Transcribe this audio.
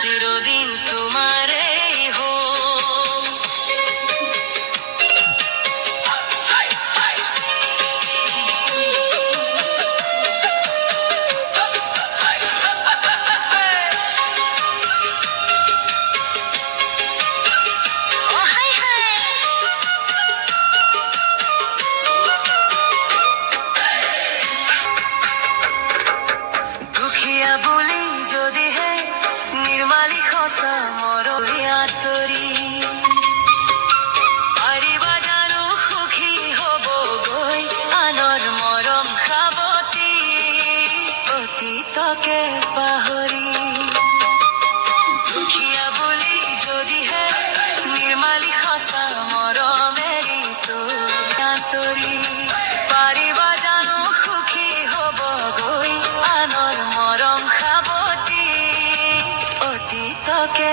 চিৰদিন তোমাৰেই হো। দুখিয়া বলি যদি হে নিৰ্মালি খসা মৰইয়া তৰি পাৰিবা জানো সুখী হব গৈ আনৰ মৰম খাবতি অতীতকে পাহৰি। দুখিয়া বুলি যদিহে নিৰ্মালি সঁচা মৰমেৰি তোৰ আঁতৰি পাৰিবা জানো সুখী হব গৈ আনৰ মৰম খাবতি অতীতকে